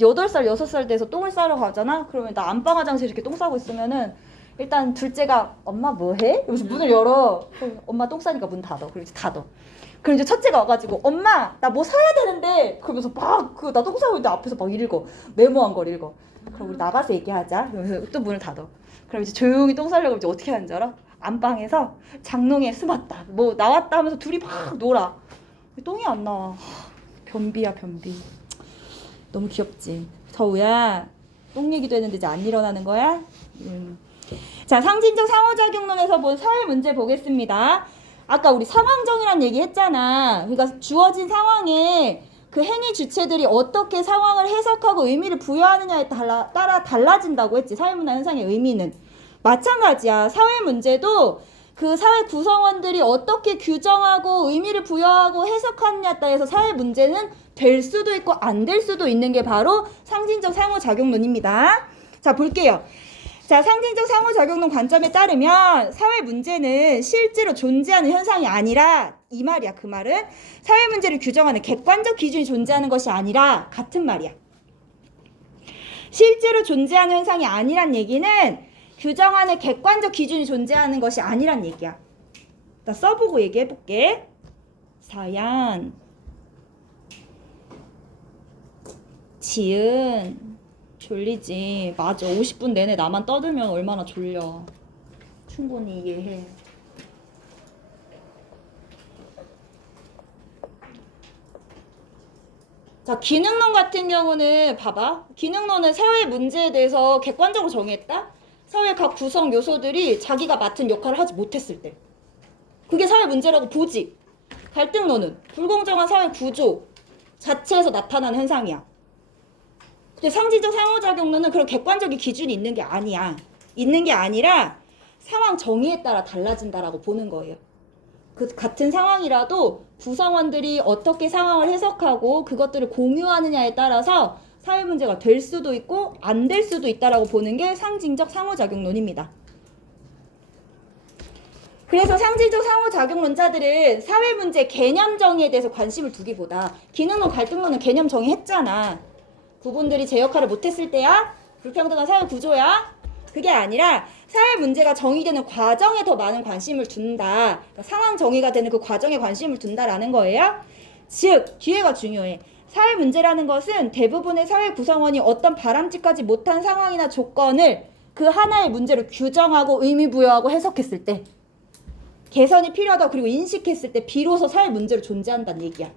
8살, 6살 돼서 똥을 싸러 가잖아? 그러면 나 안방 화장실에 이렇게 똥 싸고 있으면은 일단 둘째가 엄마 뭐해? 이러면서 문을 열어. 그럼 엄마 똥 싸니까 문 닫아. 그럼 이제 닫아. 그럼 이제 첫째가 와가지고 엄마 나 뭐 사야 되는데 그러면서 막 나 똥 싸고 있는데 앞에서 막 읽어. 메모한 걸 읽어. 그럼 우리 나가서 얘기하자. 그러면서 또 문을 닫아. 그럼 이제 조용히 똥 싸려고 이제 어떻게 하는 줄 알아? 안방에서 장롱에 숨었다. 뭐 나왔다 하면서 둘이 막 놀아. 똥이 안 나와. 변비야 변비. 너무 귀엽지. 서우야 똥 얘기도 했는데 이제 안 일어나는 거야? 자, 상징적 상호작용론에서 본 사회 문제 보겠습니다. 아까 우리 상황정의란 얘기 했잖아. 그러니까 주어진 상황에 그 행위 주체들이 어떻게 상황을 해석하고 의미를 부여하느냐에 따라 달라진다고 했지. 사회문화 현상의 의미는. 마찬가지야. 사회 문제도 그 사회 구성원들이 어떻게 규정하고 의미를 부여하고 해석하느냐에 따라서 사회 문제는 될 수도 있고 안 될 수도 있는 게 바로 상징적 상호작용론입니다. 자, 볼게요. 자, 상징적 상호작용론 관점에 따르면 사회 문제는 실제로 존재하는 현상이 아니라 이 말이야. 그 말은 사회 문제를 규정하는 객관적 기준이 존재하는 것이 아니라 같은 말이야. 실제로 존재하는 현상이 아니란 얘기는 규정하는 객관적 기준이 존재하는 것이 아니란 얘기야. 나 써보고 얘기해볼게. 사연 지은 졸리지. 맞아. 50분 내내 나만 떠들면 얼마나 졸려. 충분히 이해해. 자, 기능론 같은 경우는 봐봐. 기능론은 사회 문제에 대해서 객관적으로 정의했다. 사회 각 구성 요소들이 자기가 맡은 역할을 하지 못했을 때. 그게 사회 문제라고 보지. 갈등론은 불공정한 사회 구조 자체에서 나타나는 현상이야. 근데 상징적 상호작용론은 그런 객관적인 기준이 있는 게 아니야. 있는 게 아니라 상황 정의에 따라 달라진다라고 보는 거예요. 그 같은 상황이라도 구성원들이 어떻게 상황을 해석하고 그것들을 공유하느냐에 따라서 사회 문제가 될 수도 있고 안 될 수도 있다라고 보는 게 상징적 상호작용론입니다. 그래서 상징적 상호작용론자들은 사회 문제 개념 정의에 대해서 관심을 두기보다 기능론, 갈등론은 개념 정의했잖아. 부분들이 제 역할을 못했을 때야? 불평등한 사회 구조야? 그게 아니라 사회 문제가 정의되는 과정에 더 많은 관심을 둔다. 그러니까 상황 정의가 되는 그 과정에 관심을 둔다라는 거예요. 즉, 뒤에가 중요해. 사회 문제라는 것은 대부분의 사회 구성원이 어떤 바람직하지 못한 상황이나 조건을 그 하나의 문제로 규정하고 의미 부여하고 해석했을 때, 개선이 필요하다고 그리고 인식했을 때 비로소 사회 문제로 존재한다는 얘기야.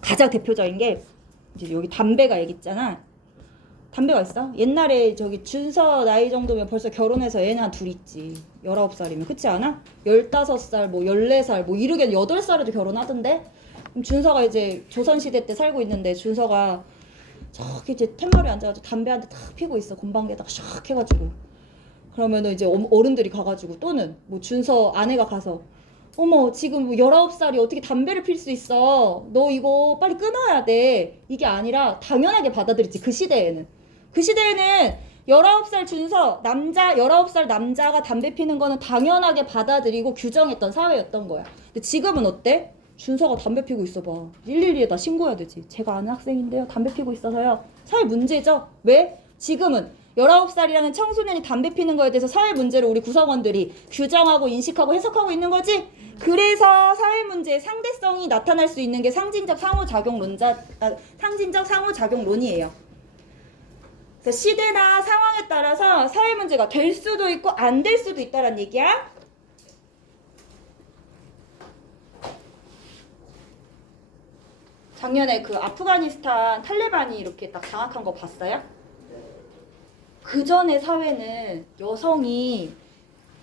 가장 대표적인 게 이제 여기 담배가 얘기 있잖아. 담배가 있어? 옛날에 저기 준서 나이 정도면 벌써 결혼해서 애는 한 둘 있지. 19살이면. 그렇지 않아? 15살, 뭐 14살, 뭐 이르게 8살에도 결혼하던데? 그럼 준서가 이제 조선시대 때 살고 있는데 준서가 저기 이제 텐마루에 앉아가지고 담배 한 대 탁 피고 있어. 건방에다가 샥 해가지고. 그러면은 이제 어른들이 가가지고 또는 뭐 준서 아내가 가서 어머 지금 뭐 19살이 어떻게 담배를 필 수 있어. 너 이거 빨리 끊어야 돼. 이게 아니라 당연하게 받아들였지. 그 시대에는. 그 시대에는 19살 준서 남자 19살 남자가 담배 피는 거는 당연하게 받아들이고 규정했던 사회였던 거야. 근데 지금은 어때? 준서가 담배 피고 있어 봐. 112에다 신고해야 되지. 제가 아는 학생인데요. 담배 피고 있어서요. 사회 문제죠. 왜? 지금은 19살이라는 청소년이 담배 피는 거에 대해서 사회 문제를 우리 구성원들이 규정하고 인식하고 해석하고 있는 거지. 그래서 사회 문제의 상대성이 나타날 수 있는 게 상징적 상호작용론이에요. 그래서 시대나 상황에 따라서 사회 문제가 될 수도 있고 안 될 수도 있다는 얘기야. 작년에 그 아프가니스탄 탈레반이 이렇게 딱 장악한 거 봤어요? 그 전에 사회는 여성이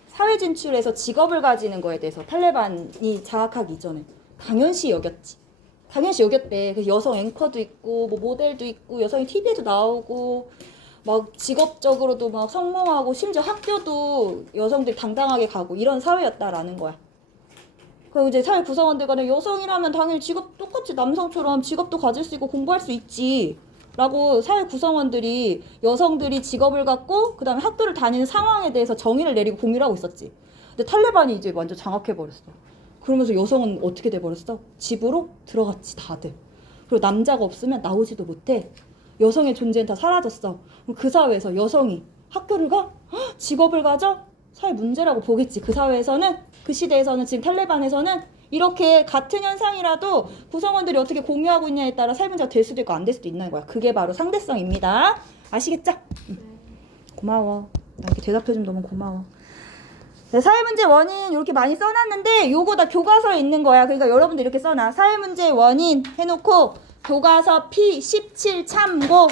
사회 진출해서 직업을 가지는 거에 대해서 탈레반이 장악하기 이전에 당연시 여겼지. 당연시 여겼대. 그래서 여성 앵커도 있고 뭐 모델도 있고 여성이 TV에도 나오고 막 직업적으로도 막 성공하고 심지어 학교도 여성들이 당당하게 가고 이런 사회였다라는 거야. 그리고 이제 사회 구성원들 간에 여성이라면 당연히 직업 똑같이 남성처럼 직업도 가질 수 있고 공부할 수 있지 라고 사회 구성원들이 여성들이 직업을 갖고 그 다음에 학교를 다니는 상황에 대해서 정의를 내리고 공유를 하고 있었지. 근데 탈레반이 이제 완전 장악해버렸어. 그러면서 여성은 어떻게 돼버렸어? 집으로 들어갔지 다들. 그리고 남자가 없으면 나오지도 못해. 여성의 존재는 다 사라졌어. 그럼 그 사회에서 여성이 학교를 가? 헉, 직업을 가져? 사회 문제라고 보겠지. 그 사회에서는, 그 시대에서는, 지금 탈레반에서는 이렇게 같은 현상이라도 구성원들이 어떻게 공유하고 있냐에 따라 사회 문제가 될 수도 있고 안 될 수도 있는 거야. 그게 바로 상대성입니다. 아시겠죠? 고마워. 나 이렇게 대답해주면 너무 고마워. 네, 사회문제 원인 이렇게 많이 써놨는데 요거 다 교과서에 있는 거야. 그러니까 여러분들 이렇게 써놔. 사회문제 원인 해놓고 교과서 P17 참고.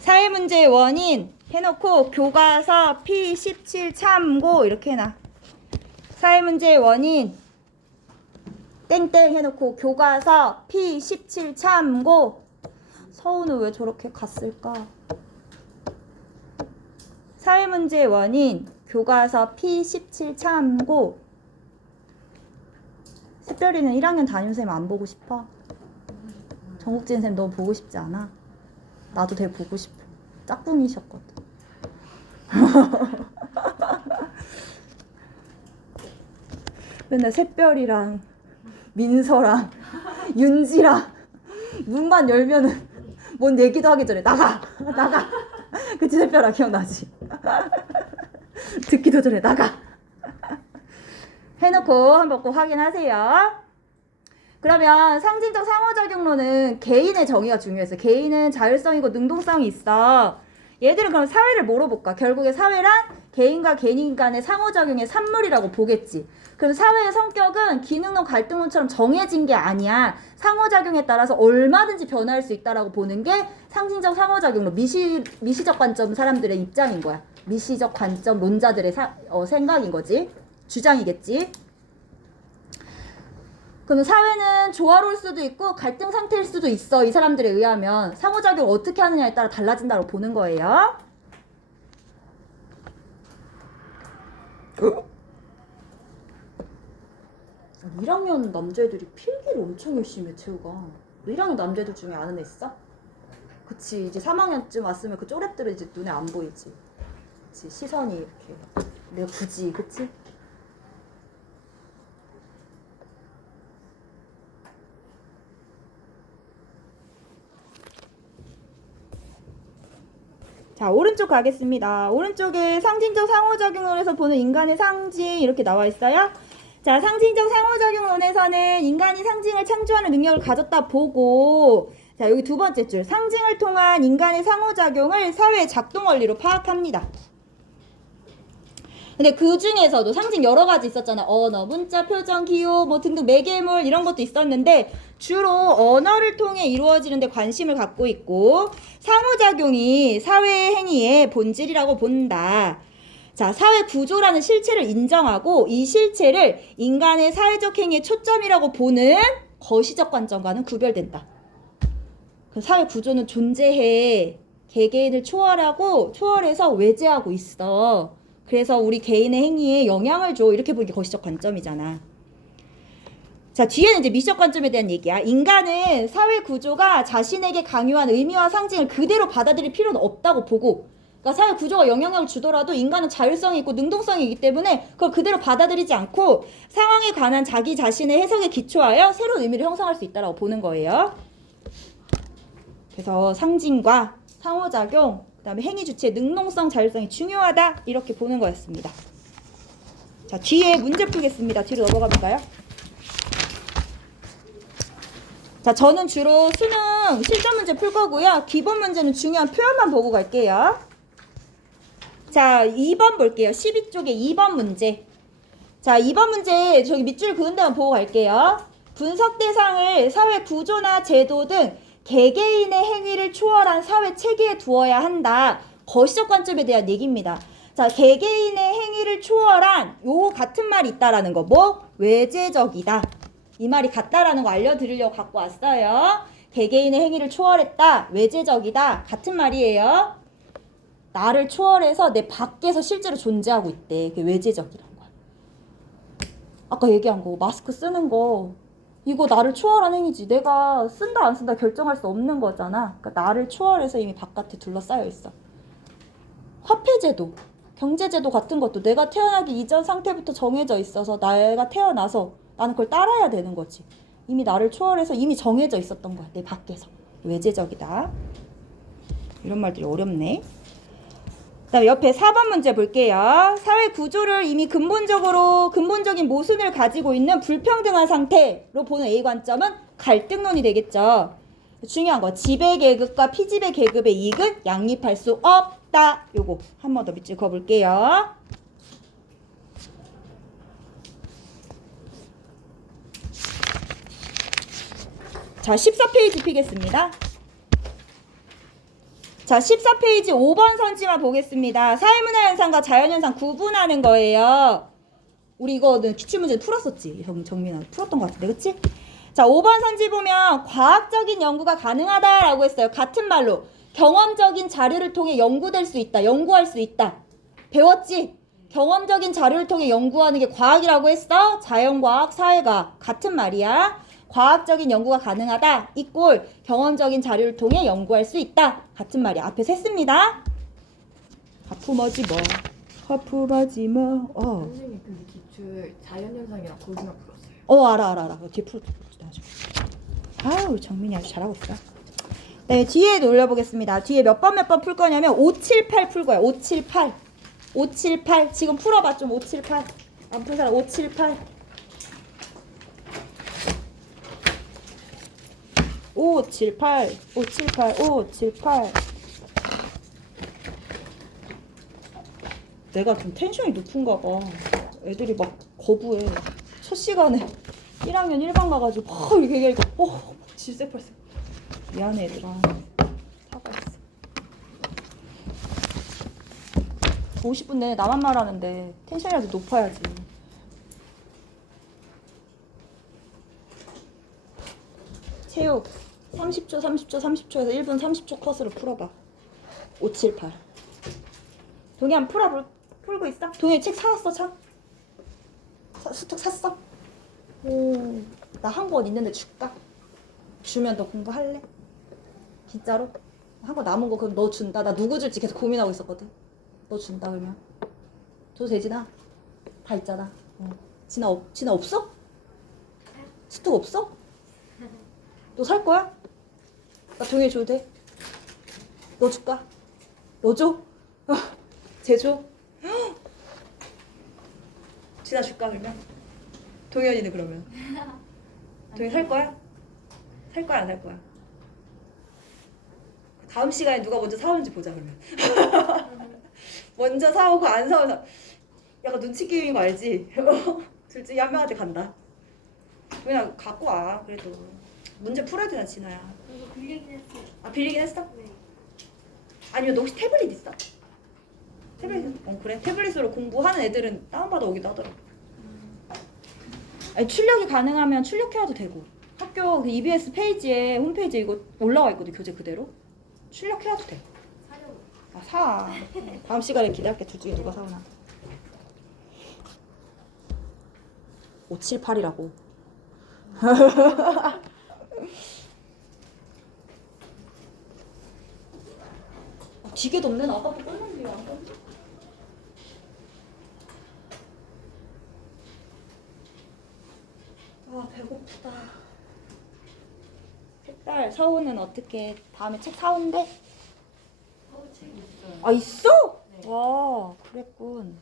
사회문제 원인 해놓고 교과서 P17 참고 이렇게 해놔. 사회문제 원인 땡땡 해놓고 교과서 P17 참고. 서우는 왜 저렇게 갔을까? 사회문제 원인 교과서 P17 참고. 샛별이는 1학년 담임쌤 안 보고 싶어? 정국진 쌤 너무 보고 싶지 않아? 나도 되게 보고 싶어. 짝꿍이셨거든. 맨날 샛별이랑 민서랑 윤지랑 문만 열면은 뭔 얘기도 하기 전에 나가! 나가! 그치 샛별아 기억나지? 듣기도 전에 나가! 해놓고 한번 꼭 확인하세요. 그러면 상징적 상호작용론은 개인의 정의가 중요해서 개인은 자율성이고 능동성이 있어. 얘들은 그럼 사회를 뭐로 볼까? 결국에 사회란 개인과 개인 간의 상호작용의 산물이라고 보겠지. 그럼 사회의 성격은 기능론 갈등론처럼 정해진 게 아니야. 상호작용에 따라서 얼마든지 변화할 수 있다라고 보는 게 상징적 상호작용론, 미시적 관점 사람들의 입장인 거야. 미시적 관점 론자들의 생각인 거지. 주장이겠지. 그럼 사회는 조화로울 수도 있고 갈등 상태일 수도 있어. 이 사람들에 의하면 상호작용 어떻게 하느냐에 따라 달라진다고 보는 거예요. 1학년 남자애들이 필기를 엄청 열심히 해, 채우가. 1학년 남자애들 중에 아는 애 있어? 그치, 이제 3학년쯤 왔으면 그 쪼랩들은 이제 눈에 안 보이지. 그치, 시선이 이렇게. 내가 굳이, 그치? 자, 오른쪽 가겠습니다. 오른쪽에 상징적 상호작용론에서 보는 인간의 상징 이렇게 나와 있어요. 자, 상징적 상호작용론에서는 인간이 상징을 창조하는 능력을 가졌다 보고, 자, 여기 두 번째 줄, 상징을 통한 인간의 상호작용을 사회의 작동 원리로 파악합니다. 근데 그 중에서도 상징 여러 가지 있었잖아. 언어, 문자, 표정, 기호, 뭐 등등 매개물 이런 것도 있었는데 주로 언어를 통해 이루어지는 데 관심을 갖고 있고 상호작용이 사회의 행위의 본질이라고 본다. 자, 사회 구조라는 실체를 인정하고 이 실체를 인간의 사회적 행위의 초점이라고 보는 거시적 관점과는 구별된다. 그 사회 구조는 존재해. 개개인을 초월해서 외제하고 있어. 그래서 우리 개인의 행위에 영향을 줘. 이렇게 보는 게 거시적 관점이잖아. 자, 뒤에는 이제 미시적 관점에 대한 얘기야. 인간은 사회 구조가 자신에게 강요한 의미와 상징을 그대로 받아들일 필요는 없다고 보고, 그러니까 사회 구조가 영향력을 주더라도 인간은 자율성이 있고 능동성이 있기 때문에 그걸 그대로 받아들이지 않고 상황에 관한 자기 자신의 해석에 기초하여 새로운 의미를 형성할 수 있다고 보는 거예요. 그래서 상징과 상호작용, 그 다음에 행위 주체의 능동성, 자율성이 중요하다 이렇게 보는 거였습니다. 자, 뒤에 문제 풀겠습니다. 뒤로 넘어가 볼까요? 자, 저는 주로 수능 실전 문제 풀 거고요. 기본 문제는 중요한 표현만 보고 갈게요. 자, 2번 볼게요. 12쪽에 2번 문제. 자, 2번 문제 저기 밑줄 그은 데만 보고 갈게요. 분석 대상을 사회 구조나 제도 등 개개인의 행위를 초월한 사회 체계에 두어야 한다. 거시적 관점에 대한 얘기입니다. 자, 개개인의 행위를 초월한 요 같은 말이 있다라는 거. 뭐? 외제적이다. 이 말이 같다라는 거 알려드리려고 갖고 왔어요. 개개인의 행위를 초월했다. 외제적이다. 같은 말이에요. 나를 초월해서 내 밖에서 실제로 존재하고 있대. 그게 외제적이라는 거야. 아까 얘기한 거 마스크 쓰는 거 이거 나를 초월한 행위지. 내가 쓴다 안 쓴다 결정할 수 없는 거잖아. 그러니까 나를 초월해서 이미 바깥에 둘러싸여 있어. 화폐제도, 경제제도 같은 것도 내가 태어나기 이전 상태부터 정해져 있어서 내가 태어나서 나는 그걸 따라야 되는 거지. 이미 나를 초월해서 이미 정해져 있었던 거야. 내 밖에서. 외제적이다. 이런 말들이 어렵네. 그다음에 옆에 4번 문제 볼게요. 사회 구조를 이미 근본적인 모순을 가지고 있는 불평등한 상태로 보는 A 관점은 갈등론이 되겠죠. 중요한 거 지배계급과 피지배계급의 이익은 양립할 수 없다. 요거 한 번 더 밑줄 그어볼게요. 자, 14페이지 피겠습니다. 자, 14페이지 5번 선지만 보겠습니다. 사회문화 현상과 자연현상 구분하는 거예요. 우리 이거는 기출문제 풀었었지. 정민아 풀었던 것 같은데, 그치? 자, 5번 선지 보면 과학적인 연구가 가능하다라고 했어요. 같은 말로 경험적인 자료를 통해 연구될 수 있다. 연구할 수 있다. 배웠지? 경험적인 자료를 통해 연구하는 게 과학이라고 했어. 자연과학, 사회과학 같은 말이야. 과학적인 연구가 가능하다 이꼴 경험적인 자료를 통해 연구할 수 있다 같은 말이 앞에 셌습니다. 하품하지 마. 하품하지 마. 선생님 근데 기출 자연현상이랑 거기만 풀었어요. 알아. 뒤에 풀었지 나중에. 아유, 정민이 아주 잘하고 있어. 네, 뒤에 올려보겠습니다. 뒤에 몇 번 풀 거냐면 5, 7, 8 풀 거야. 5, 7, 8. 5, 7, 8. 지금 풀어봐 좀. 5, 7, 8. 안 푼 사람 5, 7, 8. 5, 7, 8, 5, 7, 8, 5, 7, 8. 내가 좀 텐션이 높은가 봐. 애들이 막 거부해. 첫 시간에 1학년 1반 가가지고 막 이렇게 얘기하니까 질색팔색. 미안해 얘들아. 사과했어. 50분 내내 나만 말하는데 텐션이라도 높아야지. 체육 30초 30초에서 1분 30초 컷으로 풀어봐. 5, 7, 8. 동희 한번 풀고 있어? 동희 책 사왔어 참? 수특 샀어? 오, 나 한 권 있는데 줄까? 주면 너 공부할래? 진짜로? 한 권 남은 거 그럼 너 준다. 나 누구 줄지 계속 고민하고 있었거든. 너 준다 그러면. 줘도 되지 나? 다 있잖아. 진아 없어? 수특 없어? 너 살 거야? 나 동희 줘도 돼? 너 줄까? 너 줘? 쟤 줘? 진아 줄까 그러면? 동현이는 그러면? 동현 살 거야? 살 거야 안 살 거야? 다음 시간에 누가 먼저 사오는지 보자 그러면. 먼저 사오고 안 사오면 약간 눈치 게임인 거 알지? 둘 중에 한 명한테 간다. 그냥 갖고 와 그래도. 문제 풀어야 되나 진아야. 이거 빌리긴 했어요. 아 빌리긴 했어? 네. 아니면 너 혹시 태블릿 있어? 태블릿? 그래? 태블릿으로 공부하는 애들은 다운받아 오기도 하더라고. 아니 출력이 가능하면 출력해와도 되고 학교 그 EBS 페이지에 홈페이지에 이거 올라와 있거든 교재 그대로. 출력해와도 돼. 사려고. 아 사. 다음 시간에 기대할게. 둘 중에 누가 사오나. 5, 7, 8이라고. 되게 덥네. 나 아까부터 껐는데 안 껐네. 아 배고프다. 색깔 서우는 어떻게 다음에 책 사온대? 책이 있어요. 아 있어? 네. 와 그랬군.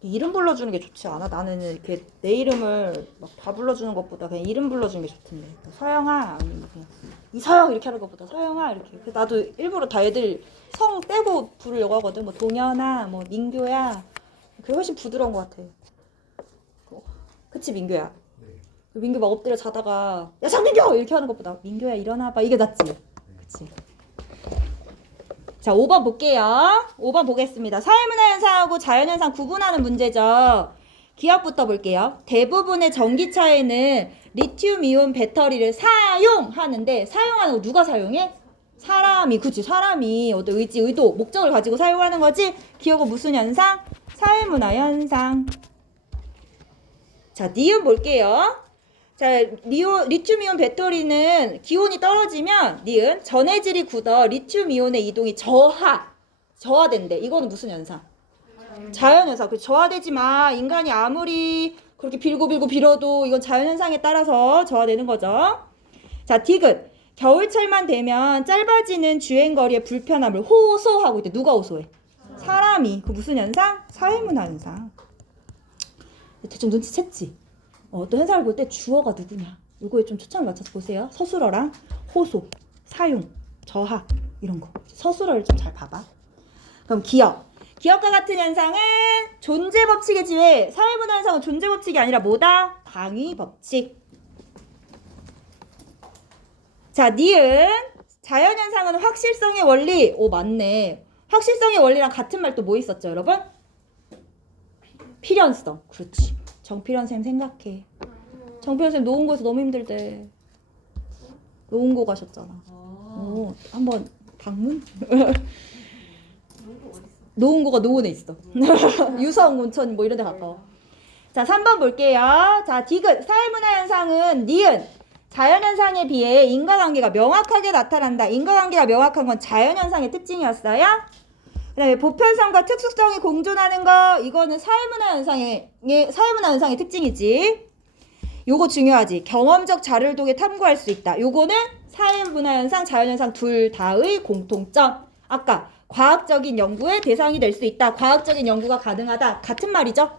이름 불러주는 게 좋지 않아? 나는 이렇게 내 이름을 막 다 불러주는 것보다 그냥 이름 불러주는 게 좋던데. 서영아 아니면 그냥 이서영 이렇게 하는 것보다 서영아 이렇게. 그래서 나도 일부러 다 애들 성 떼고 부르려고 하거든. 뭐 동현아, 뭐 민규야. 그게 훨씬 부드러운 것 같아. 그치 민규야? 민규 막 엎드려 자다가 야 장민규 이렇게 하는 것보다 민규야 일어나봐 이게 낫지. 그치. 자 5번 볼게요. 5번 보겠습니다. 사회문화현상하고 자연현상 구분하는 문제죠. 기억부터 볼게요. 대부분의 전기차에는 리튬이온 배터리를 사용하는데 사용하는 거 누가 사용해? 사람이. 그치 사람이 어떤 의지, 의도, 목적을 가지고 사용하는 거지. 기억은 무슨 현상? 사회문화현상. 자 니은 볼게요. 자, 리튬이온 배터리는 기온이 떨어지면 니은 전해질이 굳어 리튬이온의 이동이 저하된대. 이거는 무슨 현상? 자연현상. 그 저하되지 마. 인간이 아무리 그렇게 빌고 빌어도 이건 자연현상에 따라서 저하되는 거죠. 자, 디귿. 겨울철만 되면 짧아지는 주행거리의 불편함을 호소하고 있대. 누가 호소해? 사람이. 그 무슨 현상? 사회문화 현상. 대충 눈치챘지? 어떤 현상을 볼 때 주어가 누구냐 이거에 좀 초점을 맞춰서 보세요. 서술어랑 호소, 사용, 저하 이런 거 서술어를 좀 잘 봐봐. 그럼 기억과 같은 현상은 존재 법칙이지. 왜? 사회문화 현상은 존재 법칙이 아니라 뭐다? 당위 법칙. 자 니은 자연현상은 확실성의 원리. 오 맞네. 확실성의 원리랑 같은 말 또 뭐 있었죠 여러분? 필연성. 그렇지. 정필현 쌤 생각해. 정필현 쌤 노원고에서 너무 힘들대. 노원고 가셨잖아. 오, 한번 방문? 노원고가 노원에 있어. 유성, 온천 뭐 이런 데 가까워. 자, 3번 볼게요. 자, 디귿. 사회문화 현상은 니은 자연현상에 비해 인과관계가 명확하게 나타난다. 인과관계가 명확한 건 자연현상의 특징이었어요. 그 다음에 보편성과 특수성이 공존하는 거 이거는 사회문화 현상의 특징이지. 요거 중요하지. 경험적 자료를 통해 탐구할 수 있다. 요거는 사회문화 현상, 자연현상 둘 다의 공통점. 아까 과학적인 연구의 대상이 될 수 있다. 과학적인 연구가 가능하다. 같은 말이죠.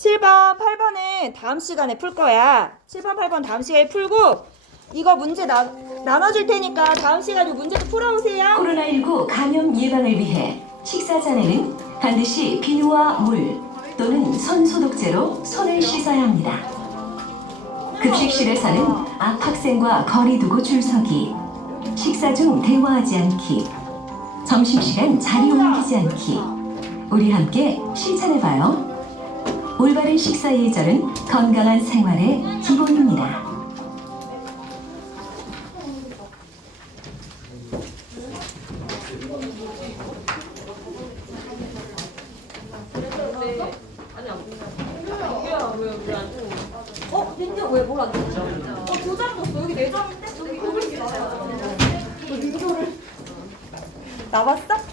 7번, 8번은 다음 시간에 풀 거야. 7번, 8번 다음 시간에 풀고 이거 문제 나눠줄 테니까 다음 시간에 문제도 풀어오세요. 코로나19 감염 예방을 위해 식사 전에는 반드시 비누와 물 또는 손 소독제로 손을 씻어야 합니다. 급식실에서는 앞 학생과 거리 두고 줄 서기, 식사 중 대화하지 않기, 점심시간 자리 옮기지 않기. 우리 함께 실천해봐요. 올바른 식사 예절은 건강한 생활의 기본입니다. 민규 왜뭘 안 줬죠? 도장 줬어. 여기 4장인데? 여기 민규를 나왔어?